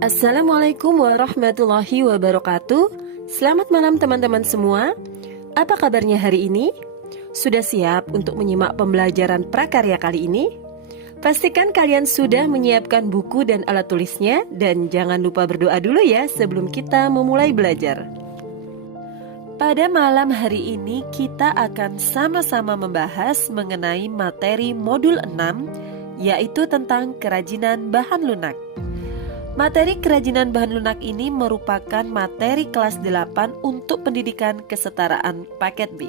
Assalamualaikum warahmatullahi wabarakatuh. Selamat malam teman-teman semua. Apa kabarnya hari ini? Sudah siap untuk menyimak pembelajaran prakarya kali ini? Pastikan kalian sudah menyiapkan buku dan alat tulisnya. Dan jangan lupa berdoa dulu ya sebelum kita memulai belajar. Pada malam hari ini kita akan sama-sama membahas mengenai materi modul 6, yaitu tentang kerajinan bahan lunak. Materi kerajinan bahan lunak ini merupakan materi kelas 8 untuk pendidikan kesetaraan paket B.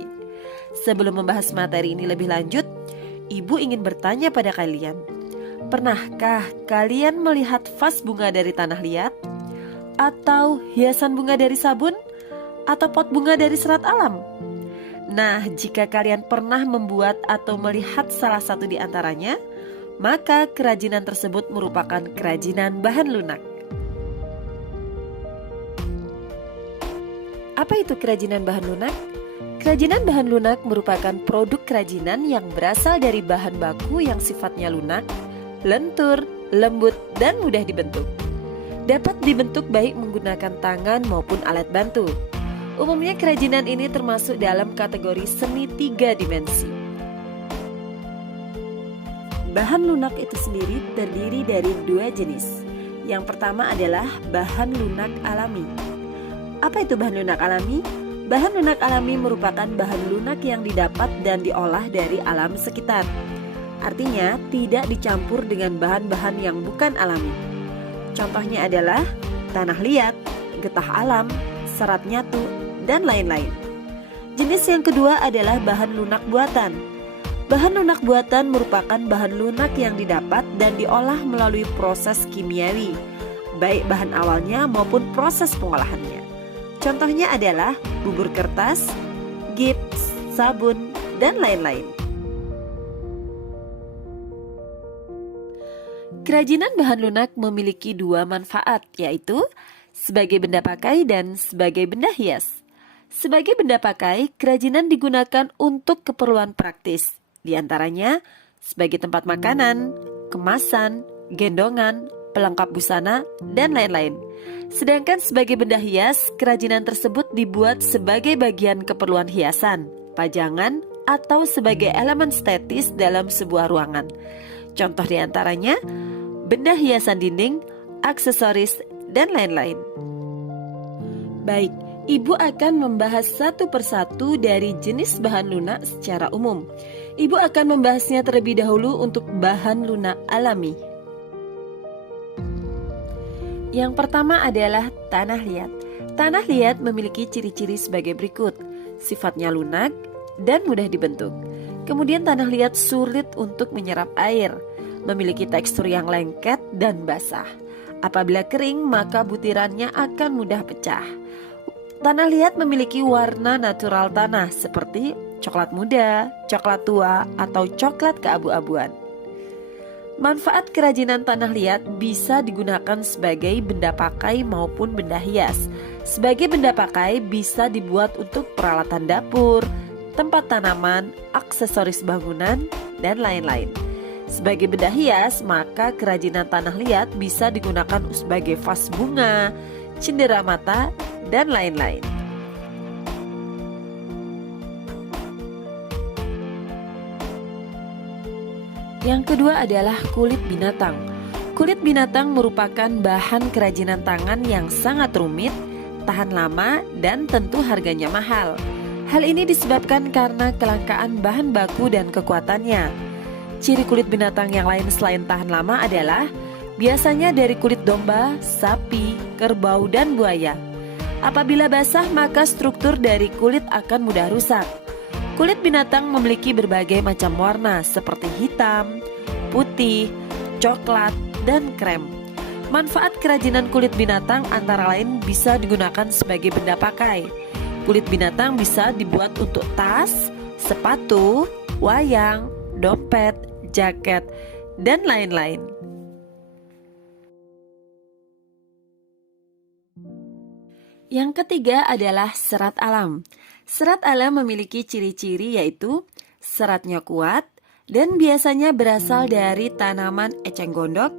Sebelum membahas materi ini lebih lanjut, Ibu ingin bertanya pada kalian, pernahkah kalian melihat vas bunga dari tanah liat? Atau hiasan bunga dari sabun? Atau pot bunga dari serat alam? Nah, jika kalian pernah membuat atau melihat salah satu di antaranya, maka kerajinan tersebut merupakan kerajinan bahan lunak. Apa itu kerajinan bahan lunak? Kerajinan bahan lunak merupakan produk kerajinan yang berasal dari bahan baku yang sifatnya lunak, lentur, lembut, dan mudah dibentuk. Dapat dibentuk baik menggunakan tangan maupun alat bantu. Umumnya kerajinan ini termasuk dalam kategori seni 3 dimensi. Bahan lunak itu sendiri terdiri dari 2 jenis. Yang pertama adalah bahan lunak alami. Apa itu bahan lunak alami? Bahan lunak alami merupakan bahan lunak yang didapat dan diolah dari alam sekitar. Artinya tidak dicampur dengan bahan-bahan yang bukan alami. Contohnya adalah tanah liat, getah alam, serat nyatu, dan lain-lain. Jenis yang kedua adalah bahan lunak buatan. Bahan lunak buatan merupakan bahan lunak yang didapat dan diolah melalui proses kimiawi, baik bahan awalnya maupun proses pengolahannya. Contohnya adalah bubur kertas, gips, sabun, dan lain-lain. Kerajinan bahan lunak memiliki 2 manfaat, yaitu sebagai benda pakai dan sebagai benda hias. Sebagai benda pakai, kerajinan digunakan untuk keperluan praktis. Di antaranya sebagai tempat makanan, kemasan, gendongan, pelengkap busana, dan lain-lain. Sedangkan sebagai benda hias, kerajinan tersebut dibuat sebagai bagian keperluan hiasan, pajangan, atau sebagai elemen estetis dalam sebuah ruangan. Contoh di antaranya benda hiasan dinding, aksesoris, dan lain-lain. Baik, Ibu akan membahas satu persatu dari jenis bahan lunak secara umum. Ibu akan membahasnya terlebih dahulu untuk bahan lunak alami. Yang pertama adalah tanah liat. Tanah liat memiliki ciri-ciri sebagai berikut. Sifatnya lunak dan mudah dibentuk. Kemudian tanah liat sulit untuk menyerap air, memiliki tekstur yang lengket dan basah. Apabila kering, maka butirannya akan mudah pecah. Tanah liat memiliki warna natural tanah seperti coklat muda, coklat tua, atau coklat keabu-abuan. Manfaat kerajinan tanah liat bisa digunakan sebagai benda pakai maupun benda hias. Sebagai benda pakai bisa dibuat untuk peralatan dapur, tempat tanaman, aksesoris bangunan, dan lain-lain. Sebagai benda hias, maka kerajinan tanah liat bisa digunakan sebagai vas bunga, cendera mata, dan lain-lain. Yang kedua adalah kulit binatang. Kulit binatang merupakan bahan kerajinan tangan yang sangat rumit, tahan lama, dan tentu harganya mahal. Hal ini disebabkan karena kelangkaan bahan baku dan kekuatannya. Ciri kulit binatang yang lain selain tahan lama adalah biasanya dari kulit domba, sapi, kerbau, dan buaya. Apabila basah, maka struktur dari kulit akan mudah rusak. Kulit binatang memiliki berbagai macam warna seperti hitam, putih, coklat, dan krem. Manfaat kerajinan kulit binatang antara lain bisa digunakan sebagai benda pakai. Kulit binatang bisa dibuat untuk tas, sepatu, wayang, dompet, jaket, dan lain-lain. Yang ketiga adalah serat alam. Serat alam memiliki ciri-ciri yaitu seratnya kuat dan biasanya berasal dari tanaman eceng gondok,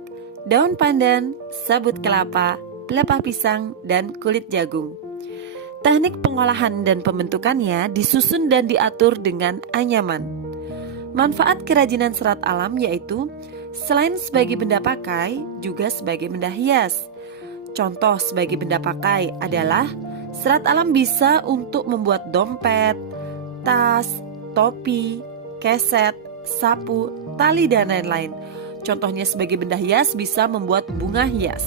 daun pandan, sabut kelapa, pelepah pisang, dan kulit jagung. Teknik pengolahan dan pembentukannya disusun dan diatur dengan anyaman. Manfaat kerajinan serat alam yaitu selain sebagai benda pakai, juga sebagai benda hias. Contoh sebagai benda pakai adalah serat alam bisa untuk membuat dompet, tas, topi, keset, sapu, tali, dan lain-lain. Contohnya sebagai benda hias bisa membuat bunga hias.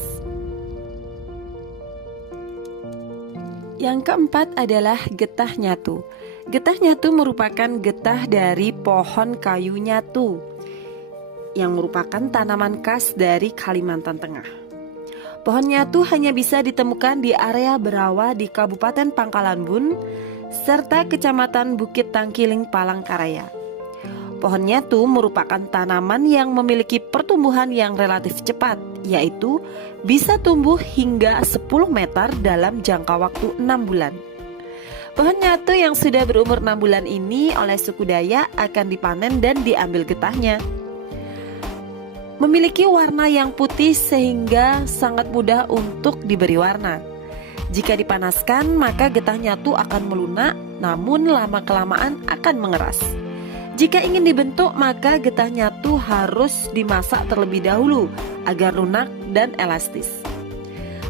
Yang keempat adalah getah nyatu. Getah nyatu merupakan getah dari pohon kayu nyatu yang merupakan tanaman khas dari Kalimantan Tengah. Pohon nyatu hanya bisa ditemukan di area Berawa di Kabupaten Pangkalan Bun serta Kecamatan Bukit Tangkiling, Palangkaraya. Pohon nyatu merupakan tanaman yang memiliki pertumbuhan yang relatif cepat, yaitu bisa tumbuh hingga 10 meter dalam jangka waktu 6 bulan. Pohon nyatu yang sudah berumur 6 bulan ini oleh suku Dayak akan dipanen dan diambil getahnya. Memiliki warna yang putih sehingga sangat mudah untuk diberi warna. Jika dipanaskan maka getah nyatu akan melunak, namun lama-kelamaan akan mengeras. Jika ingin dibentuk maka getah nyatu harus dimasak terlebih dahulu agar lunak dan elastis.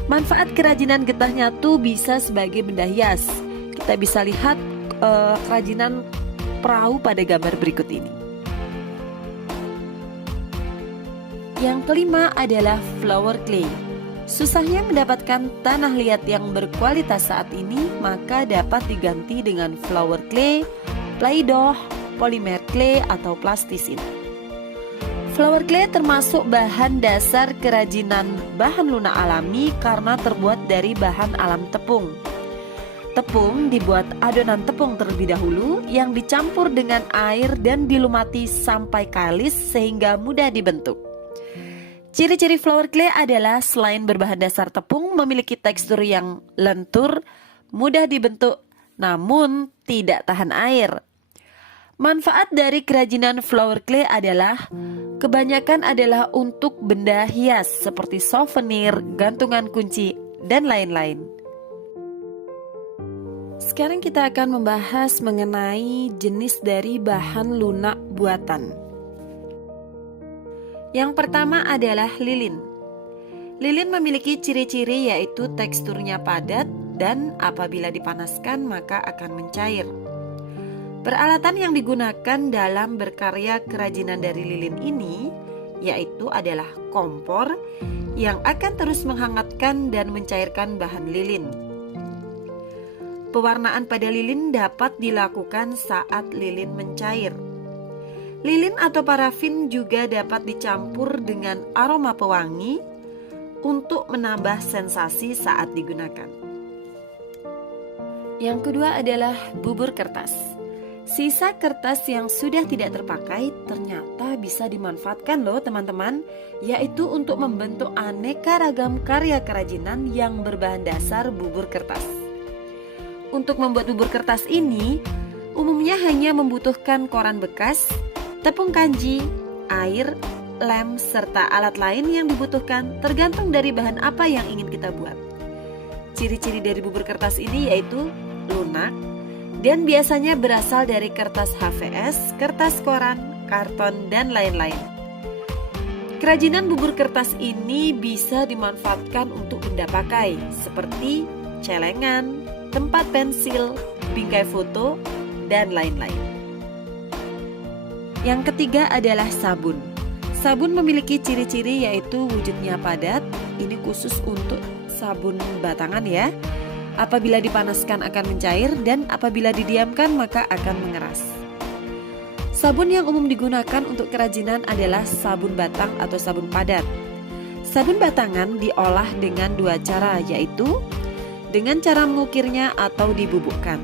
Manfaat kerajinan getah nyatu bisa sebagai benda hias. Kita bisa lihat kerajinan perahu pada gambar berikut ini. Yang kelima adalah flower clay. Susahnya mendapatkan tanah liat yang berkualitas saat ini, maka dapat diganti dengan flower clay, play-doh, polimer clay, atau plastisin. Flower clay termasuk bahan dasar kerajinan bahan lunak alami karena terbuat dari bahan alam tepung. Tepung dibuat adonan tepung terlebih dahulu yang dicampur dengan air dan dilumati sampai kalis sehingga mudah dibentuk. Ciri-ciri flower clay adalah selain berbahan dasar tepung, memiliki tekstur yang lentur, mudah dibentuk, namun tidak tahan air. Manfaat dari kerajinan flower clay adalah kebanyakan adalah untuk benda hias seperti souvenir, gantungan kunci, dan lain-lain. Sekarang kita akan membahas mengenai jenis dari bahan lunak buatan. Yang pertama adalah lilin. Lilin memiliki ciri-ciri yaitu teksturnya padat dan apabila dipanaskan maka akan mencair. Peralatan yang digunakan dalam berkarya kerajinan dari lilin ini yaitu adalah kompor yang akan terus menghangatkan dan mencairkan bahan lilin. Pewarnaan pada lilin dapat dilakukan saat lilin mencair. Lilin atau parafin juga dapat dicampur dengan aroma pewangi untuk menambah sensasi saat digunakan. Yang kedua adalah bubur kertas. Sisa kertas yang sudah tidak terpakai ternyata bisa dimanfaatkan loh teman-teman, yaitu untuk membentuk aneka ragam karya kerajinan yang berbahan dasar bubur kertas. Untuk membuat bubur kertas ini, umumnya hanya membutuhkan koran bekas, tepung kanji, air, lem, serta alat lain yang dibutuhkan tergantung dari bahan apa yang ingin kita buat. Ciri-ciri dari bubur kertas ini yaitu lunak, dan biasanya berasal dari kertas HVS, kertas koran, karton, dan lain-lain. Kerajinan bubur kertas ini bisa dimanfaatkan untuk benda pakai seperti celengan, tempat pensil, bingkai foto, dan lain-lain. Yang ketiga adalah sabun. Sabun memiliki ciri-ciri yaitu wujudnya padat, ini khusus untuk sabun batangan ya. Apabila dipanaskan akan mencair dan apabila didiamkan maka akan mengeras. Sabun yang umum digunakan untuk kerajinan adalah sabun batang atau sabun padat. Sabun batangan diolah dengan dua cara, yaitu dengan cara mengukirnya atau dibubukkan.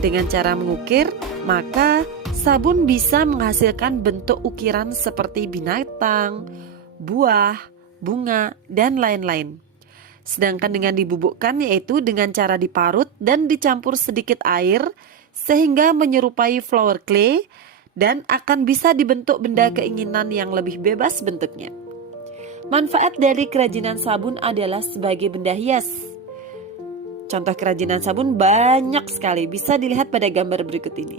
Dengan cara mengukir, maka sabun bisa menghasilkan bentuk ukiran seperti binatang, buah, bunga, dan lain-lain. Sedangkan dengan dibubukkan yaitu dengan cara diparut dan dicampur sedikit air sehingga menyerupai flower clay dan akan bisa dibentuk benda keinginan yang lebih bebas bentuknya. Manfaat dari kerajinan sabun adalah sebagai benda hias. Contoh kerajinan sabun banyak sekali, bisa dilihat pada gambar berikut ini.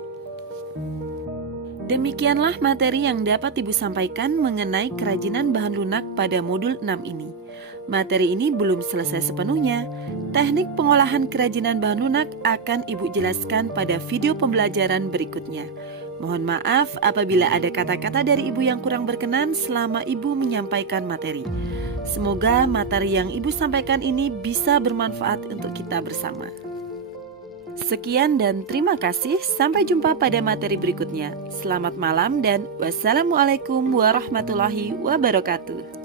Demikianlah materi yang dapat Ibu sampaikan mengenai kerajinan bahan lunak pada modul 6 ini. Materi ini belum selesai sepenuhnya. Teknik pengolahan kerajinan bahan lunak akan Ibu jelaskan pada video pembelajaran berikutnya. Mohon maaf apabila ada kata-kata dari Ibu yang kurang berkenan selama Ibu menyampaikan materi. Semoga materi yang Ibu sampaikan ini bisa bermanfaat untuk kita bersama. Sekian dan terima kasih. Sampai jumpa pada materi berikutnya. Selamat malam dan wassalamualaikum warahmatullahi wabarakatuh.